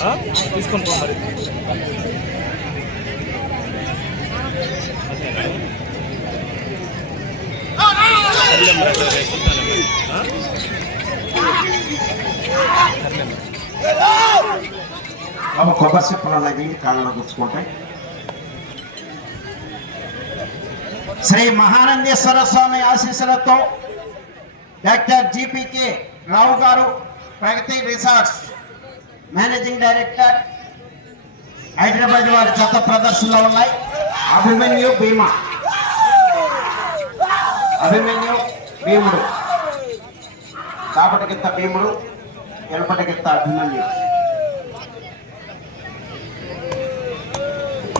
తీసుకొని పో మరి. కొబ్బరి చెప్పులు అనేది కాళ్ళలో గుచ్చుకుంటాయి. శ్రీ మహానందేశ్వర స్వామి ఆశీస్సులతో డాక్టర్ జిపికే రావు గారు, ప్రగతి రిసార్ట్స్ మేనేజింగ్ డైరెక్టర్, హైదరాబాద్ వారి చెత్త ప్రదర్శనలో ఉన్నాయి. అభిమన్యు భీముడు, కాపటికిత్త భీముడు, ఎలపటికిత్త అభిమన్యు.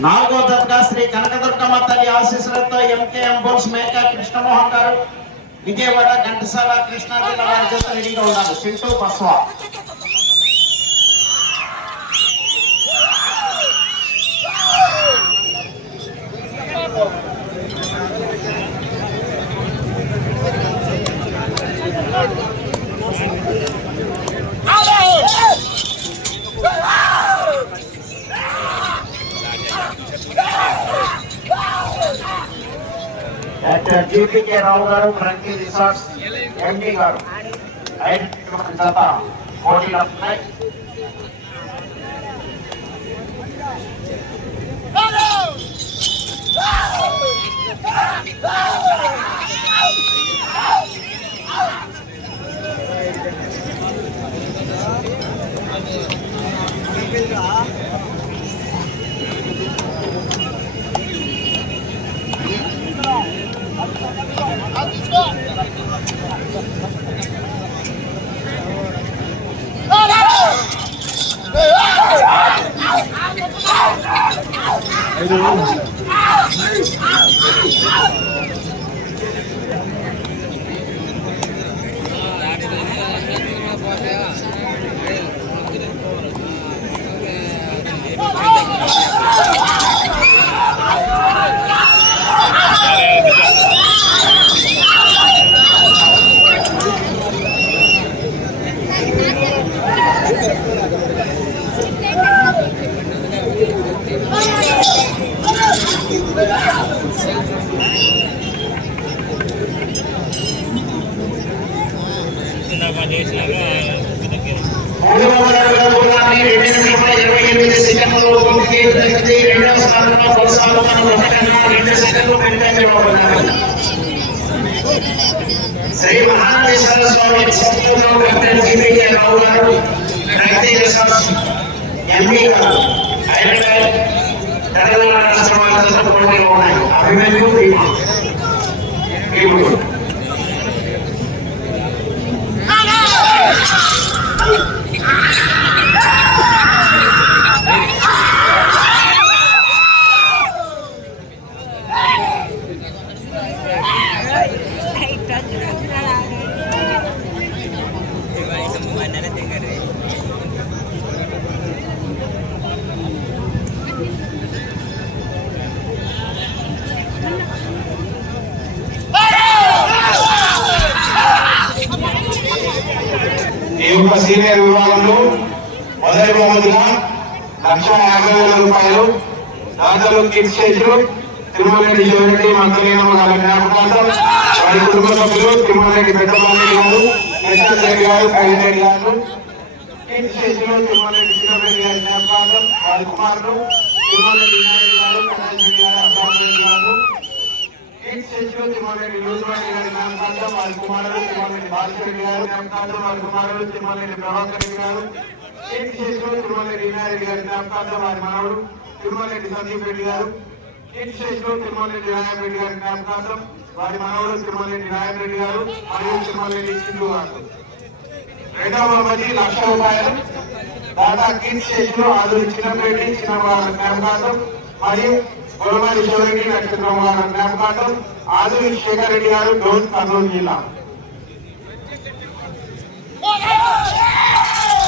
4వ జతగా శ్రీ కనకదుర్గమ్మ తల్లి ఆశీస్సులతో ఎంకేఎం బోస్ మేక కృష్ణమోహన్ గారు, విజయవాడ ఘంటసాల కృష్ణా జిల్లా వారి చేత రెడీగా ఉన్నారు. సింటూ బస్వా డాక్టర్ జిపికే రావు గారు, ప్రగతి రిసార్ట్స్ ఎండి గారు జత పోటీలు ఉన్నాయి. శ్రీ మహానందేశ్వర స్వామి రావు గారు, ప్రగతి రిసార్ట్స్ ఎంపీ గారు, హైదరాబాద్ తెలంగాణ రాష్ట్ర వాళ్ళ పోటీలో ఉన్నాయి. అభిమన్యు భీముడు. ఈ యొక్క సీనియర్ విభాగంలో మొదటి బహుమతిగా 1,50,000 రూపాయలు, దాంట్లో కిడ్స్ స్టేజ్లు తిరుమలరెడ్డి శివరెడ్డి, మంత్రులైన గారి జ్ఞాపకార్థం, వారి కుటుంబ సభ్యులు తిరుమలరెడ్డి పెద్దబాబు గారు, కృష్ణరెడ్డి గారు, కైరెడ్డి గారు, కిడ్స్ స్టేజ్లో తిరుమలరెడ్డి శివరెడ్డి గారి జ్ఞాపకార్థం, వారి కుమారులు తిరుమలరెడ్డి వినారెడ్డి గారు, కృష్ణరెడ్డి గారు, అబ్బారెడ్డి గారు, కిడ్స్ స్టేజ్లో తిరుమలరెడ్డి యూజురెడ్డి గారి జ్ఞాపకార్థం, వారి కుమారులు తిరుమలరెడ్డి బాలరెడ్డి గారు జ్ఞాపకార్థం, వారి కుమారులు తిరుమలరెడ్డి ప్రభాకర్ రెడ్డి గారు, కిడ్స్ స్టేజ్లో తిరుమలరెడ్డి వినారెడ్డి గారి జ్ఞాపకార్థం, వారి మనవడు తిరుమలరెడ్డి సందీప్ రెడ్డి గారు, కిడ్స్ స్టేజ్లో తిరుమలరెడ్డి నారాయణరెడ్డి గారి జ్ఞాపకార్థం, వారి మనవడు తిరుమలరెడ్డి నారాయణరెడ్డి గారు మరియు తిరుమలరెడ్డి సింధు గారు. 2వ బహుమతి 1,00,000 రూపాయలు, దాదా కిడ్స్ స్టేజ్లో ఆదూరి చిన్నపేటి చిన్నవారి జ్ఞాపకార్థం మరియు గొల్లమారి శివరెడ్డి నక్షత్రం గారి జ్ఞాపకార్థం, ఆదూరి శేఖర్ రెడ్డి గారు, డోన్, కర్నూలు జిల్లా.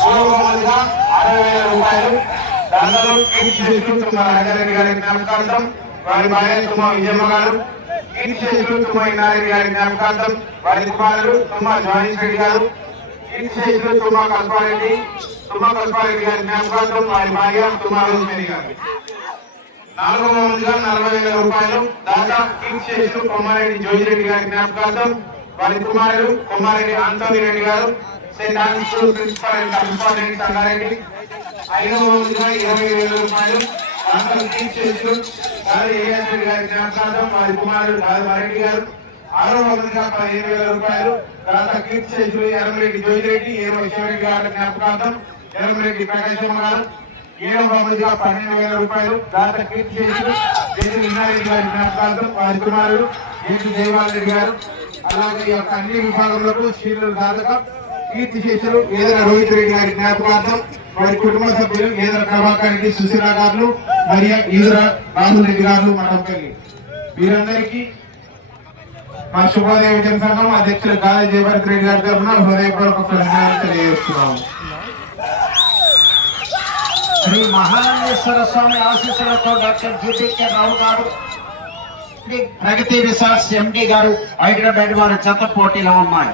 3వ బహుమతిగా 60,000 రూపాయలు, దాదాపు కిడ్స్ స్టేజ్లో తుమ్మ రాజారెడ్డి గారి జ్ఞాపకార్థం, వారి భార్య తుమ్మ విజయమ్మ గారు, కిడ్స్ స్టేజ్లో తుమ్మ ఇన్నారెడ్డి గారి జ్ఞాపకార్థం, వారి కుమారులు తుమ్మ జానీష్ రెడ్డి గారు, కిడ్స్ స్టేజ్లో తుమ్మ కల్పారెడ్డి, తుమ్మ పుష్పారెడ్డి గారి జ్ఞాపకార్థం వారి భార్య తుమ్మ రోజ్మేరీ గారు. 4వ బహుమతిగా 40,000 రూపాయలు దాదా కీర్తిశేషులు కొమ్మారెడ్డి జోజిరెడ్డి గారి జ్ఞాపకార్థం వారి కుమారుడు కొమ్మారెడ్డి ఆంటోనీ రెడ్డి గారు Saint Anne's school principal and consultant Sangareddy. 5వ బహుమతిగా 20,000 రూపాయలు దాదా కీర్తిశేషులు గాలి ఏఎస్ రెడ్డి గారి జ్ఞాపకార్థం వారి కుమారుడు రాజారెడ్డి గారు. 6వ బహుమతిగా 15,000 రూపాయలు దాదా కీర్తిశేషులు ఎర్రమరెడ్డి జోజిరెడ్డి ఏరో శివరెడ్డి గారి జ్ఞాపకార్థం ఎర్రమరెడ్డి ప్రకాశమ్మ గారు. 7వ బహుమతిగా 12,000 రూపాయలు దాత కీర్తిశేషులు జేసీ లింగారెడ్డి గారి జ్ఞాపకార్థం వారి కుమారుడు జేసీ జయవాల్ గారు. అలాగే ఈ యొక్క అన్ని విభాగంలో శ్రీలు దాతగా కీర్తిశేషులు ఏదైనా రోహిత్ రెడ్డి గారి జ్ఞాపకార్థం వారి కుటుంబ సభ్యులు ఏదైనా ప్రభాకర్ రెడ్డి సుశీల గారు మరియు ఈదుర రాహుల్ రెడ్డి గారు మఠంపల్లి వీరందరికీ మా శుభోదయ విజయ సంఘం అధ్యక్షులు గాలి జయభరత్ రెడ్డి గారి తరఫున హృదయపూర్వక ధన్యవాదాలు తెలియజేస్తున్నాము. శ్రీ మహానందేశ్వర స్వామి ఆశీస్సులతో డాక్టర్ జీపీకే రావు గారు శ్రీ ప్రగతి రిసార్ట్స్ ఎండి గారు హైదరాబాద్ వారి జత పోటీలో ఉన్నాయి.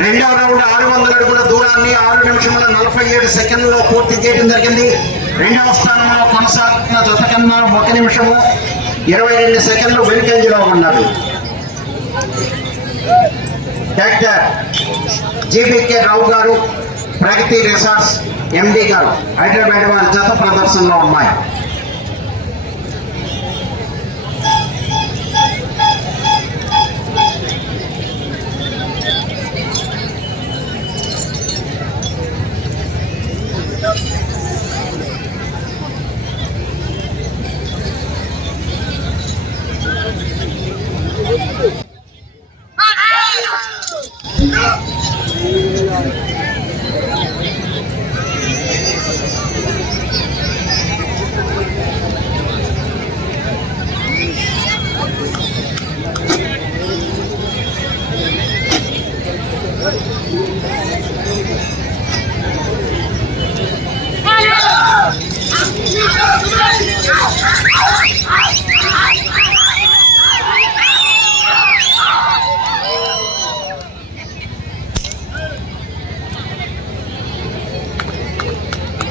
రెండవ రౌండ్ 600 అడుగుల దూరాన్ని 6 నిమిషముల 47 సెకండ్లలో పూర్తి చేయడం జరిగింది. రెండవ స్థానంలో కొనసాగుతున్న జత కన్నా 1 నిమిషము 22 సెకండ్లు వెనుకంజలో ఉన్నారు. డాక్టర్ జీపీకే రావు గారు ప్రగతి రిసార్ట్స్ ఎండి గారు హైదరాబాద్ వారి జత ప్రదర్శనలో ఉన్నాయి.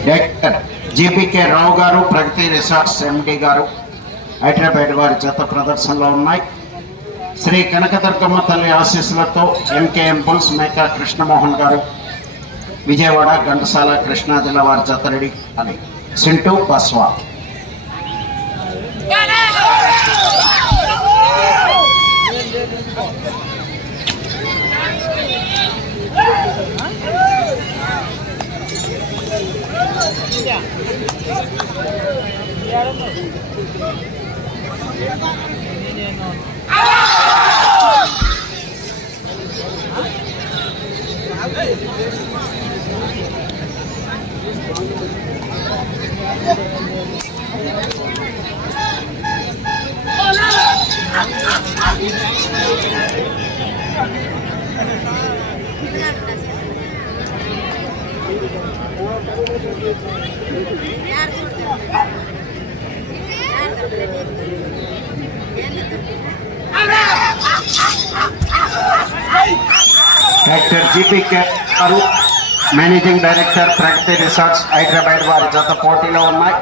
డాక్టర్ జీపీకే రావు గారు ప్రగతి రిసార్ట్స్ ఎండి గారు హైదరాబాద్ వారి జత ప్రదర్శనలో ఉన్నాయి. శ్రీ కనకదుర్గమ్మ తల్లి ఆశీస్సులతో ఎంకేఎం బుల్స్ మేక కృష్ణమోహన్ గారు విజయవాడ ఘంటసాల కృష్ణా జిల్లా వారి జత రెడీ అని సింటూ బస్వా. డాక్టర్ జీపీకే గారు మేనేజింగ్ డైరెక్టర్ ప్రగతి రిసార్ట్స్ హైదరాబాద్ వారి జత పోటీలో ఉన్నాయి.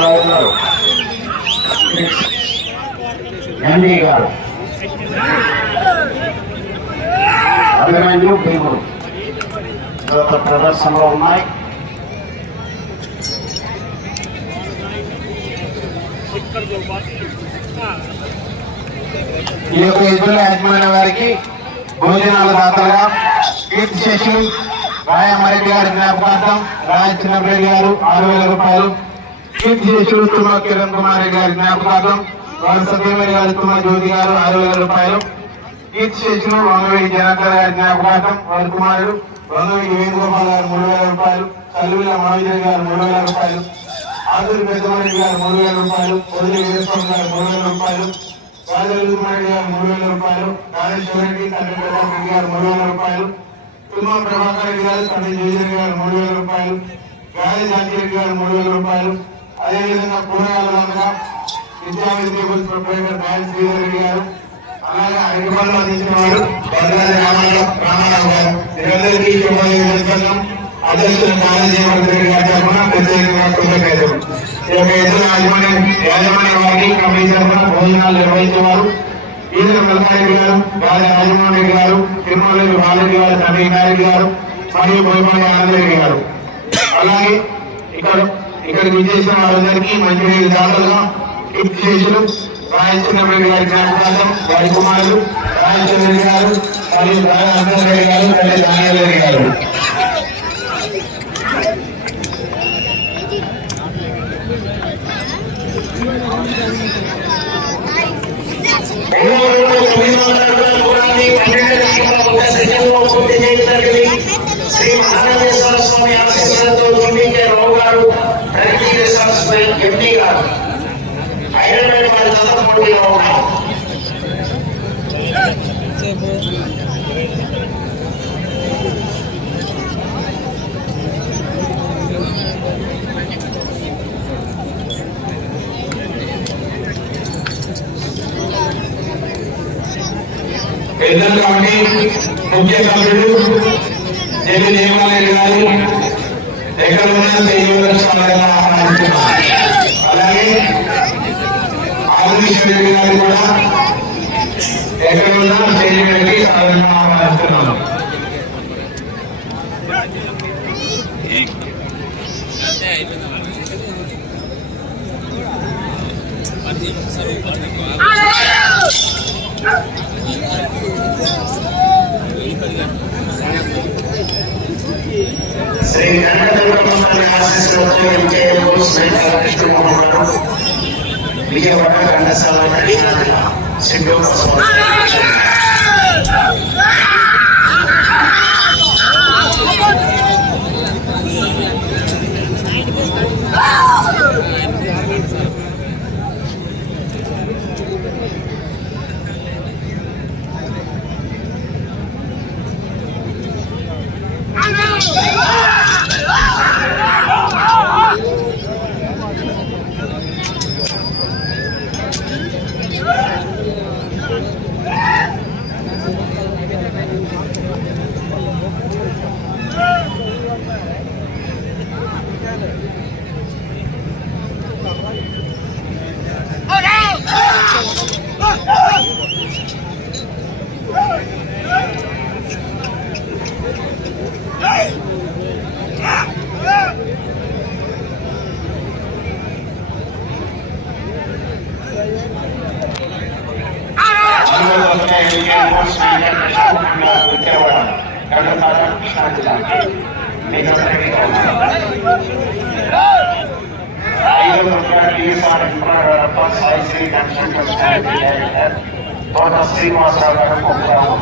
రావు గారు, ఎండి గారు, అభిమన్యు భీముడు ప్రదర్శనలో ఉన్నాయి. ఈ యొక్క ఇద్దరు యజమాని వారికి భోజనాల దాతలుగా కీర్తి శేషులు రాయమారెడ్డి గారి జ్ఞాపకార్థం రాయ చిన్నరెడ్డి గారు 6,000 రూపాయలు, కీర్తి శేషులు తుమ్మ కిరణ్ కుమార్ రెడ్డి గారి జ్ఞాపకార్థం వారి సత్యమణి గారి తుమ్మ జ్యోతి గారు 6,000 రూపాయలు, కీర్తి శేషులు వంగవేడి జనార్దన్ గారి జ్ఞాపకార్థం వారి కుమారుడు వంగవేడి వేణుగోపాల్ గారు 3,000 రూపాయలు, చల్లువిల మహావిజయ్ గారు 3,000 రూపాయలు, ఆదూరి పెద్దమరెడ్డి గారు 3,000 రూపాయలు, పొదిలి వీరస్వామి గారు 3,000 రూపాయలు, రాజల్లు కుమార్ గారు 3,000 రూపాయలు, కాళేశ్వర రెడ్డి తండ్రి ప్రతాప్ రెడ్డి గారు 3,000 రూపాయలు, తుమ్మా ప్రభాకర్ రెడ్డి గారు తండ్రి జయజన్ గారు 3,000 రూపాయలు, గాలి జాకిరెడ్డి గారు 3,000 రూపాయలు, అదేవిధంగా పూర్ణాల విద్యావిద్యాబుల్ ప్రొపరేటర్ గాలి శ్రీధర్ రెడ్డి గారు, అలాగే హైదరాబాద్ లో తీసిన వారు రామారావు గారు వీరందరికీ శుభాకాంక్షలు. అధ్యక్షులు కాళేశ్వరరెడ్డి గారి తరఫున ప్రత్యేకంగా కృతజ్ఞతలు. ఈ యొక్క ఇతర యాజమాన్య వారికి కమిటీ తరఫున భోజనాలు నిర్వహించేవారు ఈదర మల్కారెడ్డి గారు, గాలి రాజమోహన్ రెడ్డి గారు, తిరుమలరెడ్డి బాలరెడ్డి గారు, తండ్రి నారెడ్డి గారు మరియు బోయపాటి ఆనందరెడ్డి గారు. అలాగే ఇక్కడికి విచ్చేసిన వారందరికీ మంచినీరు దాతలుగా కీర్తి శేషులు రాయచంద్రరెడ్డి గారి జ్ఞాపకార్థం వారి కుమారులు రాయచంద్రెడ్డి గారు మరియు రాయ ఆనందరెడ్డి గారు, తండ్రి దానియాల్ రెడ్డి గారు. శ్రీ మహానందేశ్వర స్వామి ఆశీస్సులతో జీవీకే రావు గారు, ప్రగతి రిసార్ట్స్ ఎండి గారు హైదరాబాద్ వారి జత పోటీలో ఉన్నారు. పెద్దల కమిటీ ముఖ్య సభ్యులు జల్లి దేవాలయ గారు ఎక్కడ ఉన్నా స్వాగతంగా ఆహ్వానిస్తున్నారు. అలాగే ఆదిశ్వరి గారు కూడా ఎక్కడ ఉన్నా శరీరానికి స్వాగతంగా ఆహ్వానిస్తున్నాను. శ్రీ కనకదుర్గమ్మ ఆశీస్సులతో కృష్ణమోహన్ గారు విజయవాడ ఘంటసాల సింధు తోట శ్రీనివాసరావు గారు మండలం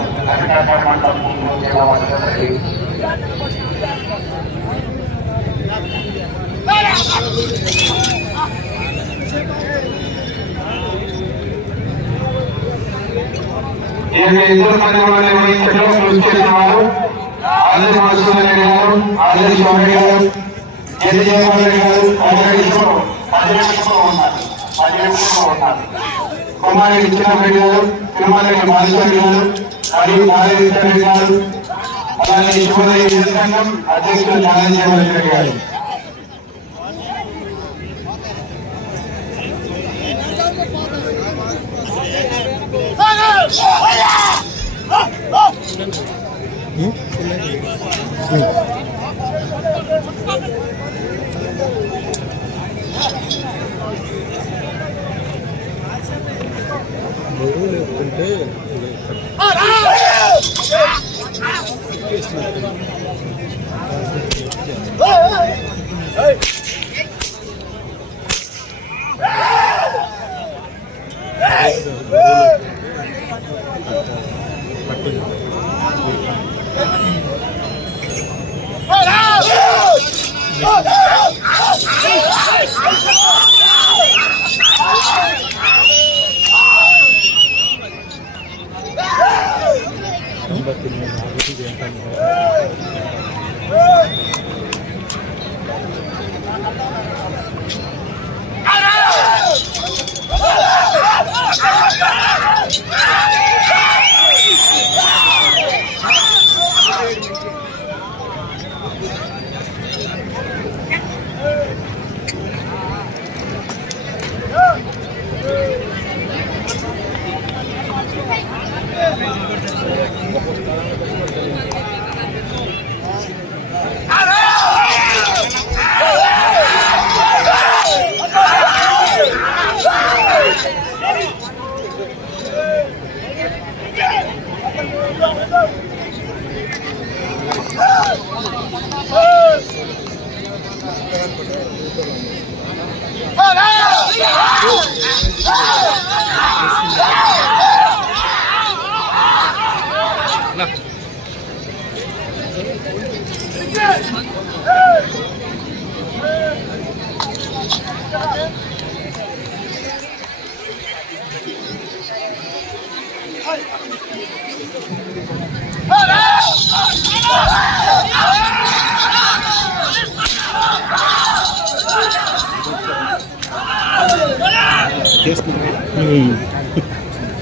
ఇద్దరు మండలంలో నిర్వహించడం కృషి చేసిన వారు ఆదరి మధుసూదన్ గారు, ఆదరి స్వామి గారు, జయజయవారెడ్డి గారు 10 నిమిషంలో ఉన్నారు. కుమారెడ్డి చిన్నరెడ్డి గారు, తిరుమలరెడ్డి బాలరెడ్డి గారు, మరియు నారాయణ గారు, అలాగే శివోదయ సంఘం అధ్యక్షుడు నారాయణ గారు.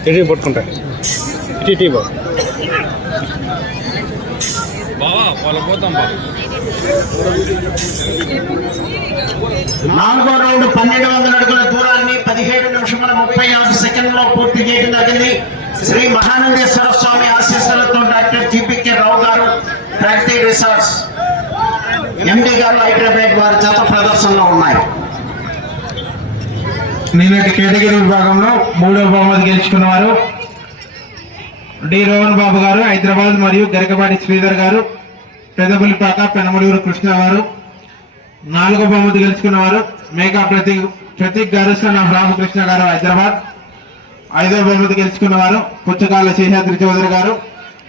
ఇటీ పట్టుకుంటా ఇటీ బావా వాళ్ళ పోతాం బా. 4వ రౌండ్ 1200 అడుగుల దూరాన్ని 17 నిమిషముల 36 సెకండ్లో పూర్తి చేయడం జరిగింది. శ్రీ మహానందేశ్వర స్వామి ఆశీస్సులతో డాక్టర్ జీపీకే రావు గారు, ప్రగతి రిసార్ట్స్ ఎండి గారు హైదరాబాద్ వారి జత ప్రదర్శనలో ఉన్నాయి. నిన్నటి కేటగిరీ విభాగంలో 3వ బహుమతి గెలుచుకున్నవారు డి రోహన్ బాబు గారు హైదరాబాద్ మరియు గరికపాటి శ్రీధర్ గారు పెద్దపల్లిపాక పెనమలూరు కృష్ణ గారు. 4వ బహుమతి గెలుచుకున్నవారు మేఘా ప్రతీక్ గారు సన్ ఆఫ్ రామకృష్ణ గారు హైదరాబాద్. 5వ బహుమతి గెలుచుకున్నవారు పుచ్చకాల శేషాద్రి చౌదరి గారు,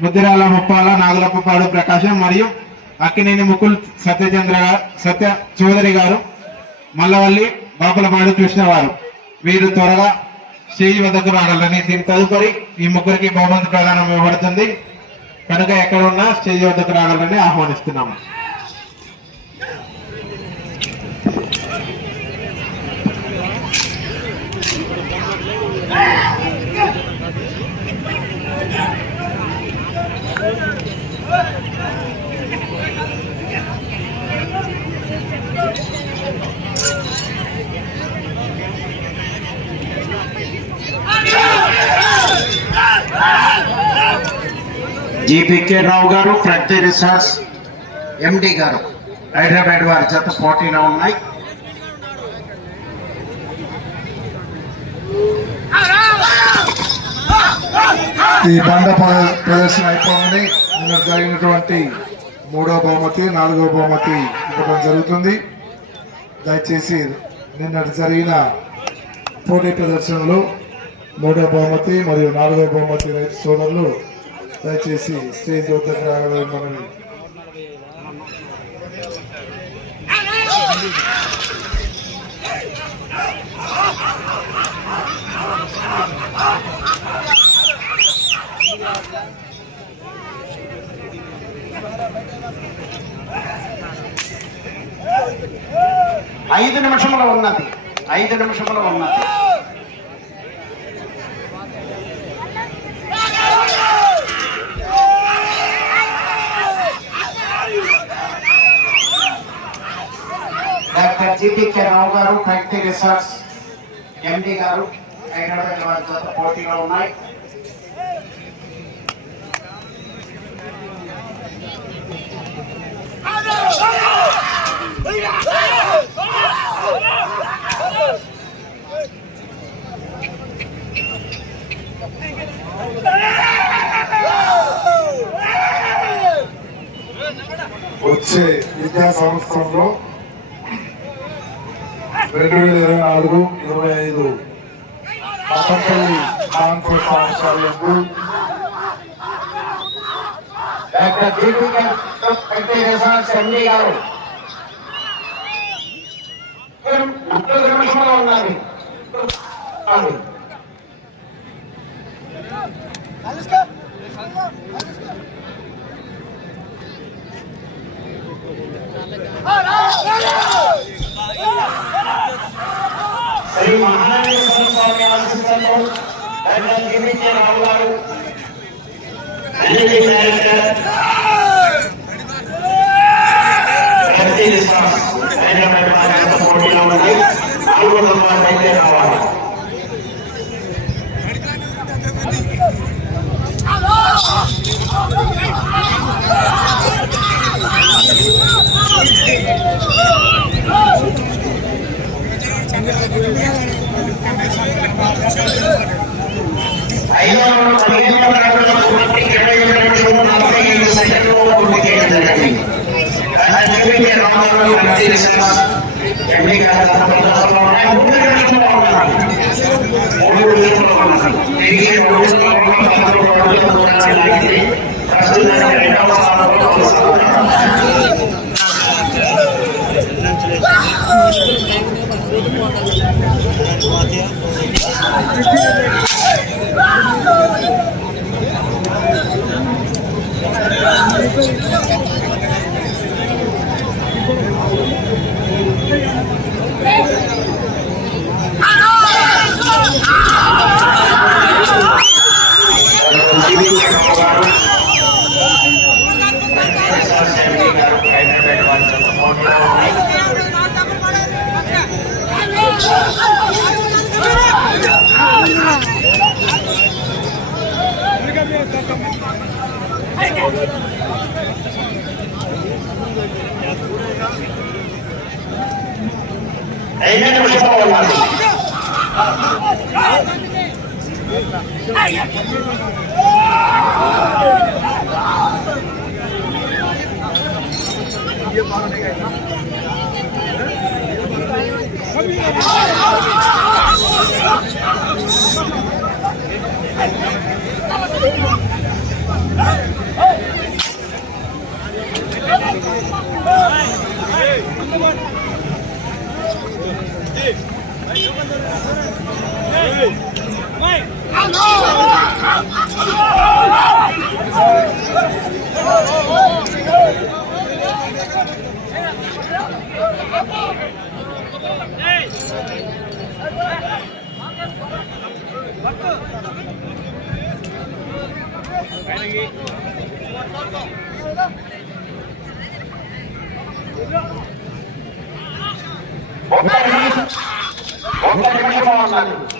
ముద్దిరాల ముప్పాల నాగులప్పపాడు ప్రకాశం మరియు అక్కినేని ముకుల్ సత్య చౌదరి గారు, మల్లవల్లి బాపులపాడు కృష్ణ వారు. వీరు త్వరగా స్టేజ్ వద్దకు రాగలరని, దీని తదుపరి ఈ ముగ్గురికి బహుమతి ప్రదానం ఇవ్వబడుతుంది కనుక ఎక్కడ ఉన్నా స్టేజ్ వద్దకు రాగలరని ఆహ్వానిస్తున్నాము. జీపీకే రావు గారు, ప్రగతి రిసార్ట్స్ ఎండి గారు హైదరాబాద్ వారి జత పోటీలో ఉన్నాయి. ఈ బండ ప్రదర్శన అయిపోయింది. నిన్న జరిగినటువంటి 3వ బహుమతి 4వ బహుమతి ఇవ్వడం జరుగుతుంది. దయచేసి నిన్నటి జరిగిన పోటీ ప్రదర్శనలో 3వ బహుమతి మరియు 4వ బహుమతి రైతు సోదరులు దయచేసి స్టేజ్ వద్దకు రాగలరు. మనవి ఐదు నిమిషంలో ఉన్నది. జీపీకే రావు గారు ప్రగతి రిసార్ట్స్ ఎండి గారు హైదరాబాద్ వారి జత పోటీలో ఉన్నాయి. వచ్చే విద్యా సంవత్సరంలో 2024-25 మతంపల్లి కాన్ఫరెన్స్ పాఠశాలకు డాక్టర్ జీపీకే ప్రగతి రిసార్ట్స్ ఎండి గారు 30 నిమిషంలో ఉన్నారు. శ్రీ మహాలింగేశ్వర స్వామి ఆశీస్సులతో డాక్టర్ జీపీకే రావు గారు ప్రగతి రిసార్ట్స్ హైదరాబాద్ వారి జత పోటీలో ఉన్నాయి. 4వ నంబర్ అయితే రావాలి.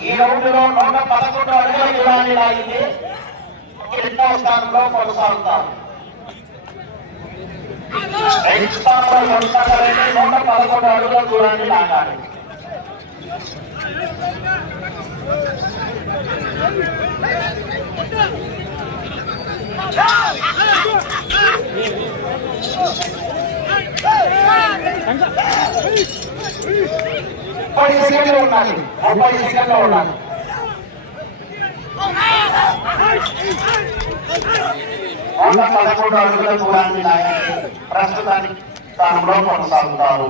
ఈ రౌండ్ లో 111 అడుగుల దూరాన్ని లాగితే 2వ స్థానంలో కొనసాగుతారు. 2 స్థానంలో కొనసాగాలంటే 111 అడుగుల దూరాన్ని లాగాలి. ముప్పై సెకండ్లు ఉండాలి. 30 సెకండ్లు ఉండాలి. 111 అడుగుల దూరాన్ని లాగాలి. ప్రస్తుతానికి స్థానంలో కొనసాగుతారు.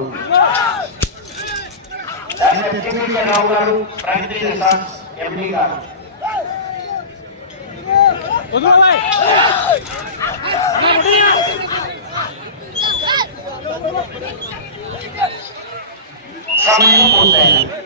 డాక్టర్ జీపీకే రావు గారు ప్రగతి రిసార్ట్స్ ఎండి గారు. సమయం పూర్తయింది.